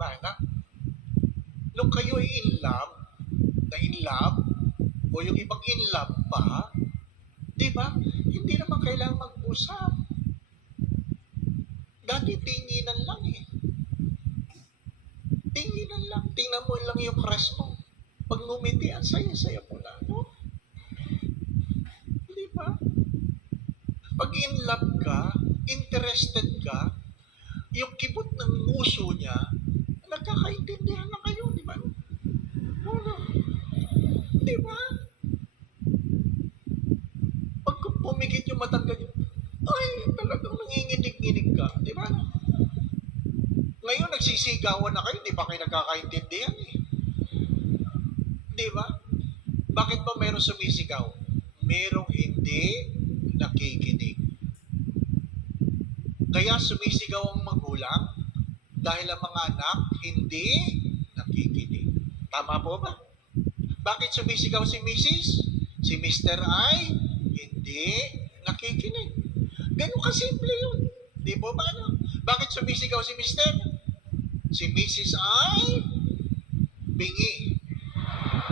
Ba, na? Nung kayo ay in love, o yung ibang in love pa, di ba? Hindi naman kailangan mag-usap. Dati tinginan lang eh. Tinginan lang. Tingnan mo lang yung crush mo. Pag ngumiti, ang saya-saya mo na, no? Di ba? Pag in love ka, interested ka, yung kibot ng nguso niya, nagkakaintindihan na kayo, di ba? Ano? Di ba? Pag pumigit yung matang ganyan, ay, talagang nanginginig-nginig ka, di ba? Ngayon, nagsisigawan na kayo, di ba kayo nagkakaintindihan eh? Di ba? Bakit ba mayroong sumisigaw? Merong hindi nakikinig. Kaya sumisigaw ang magulang dahil ang mga anak hindi nakikinig. Tama po ba? Bakit sumisigaw si Mrs.? Si Mr. ay hindi nakikinig. Ganun kasimple yun. Di po ba ano? Bakit sumisigaw si Mr.? Si Mrs. ay bingi.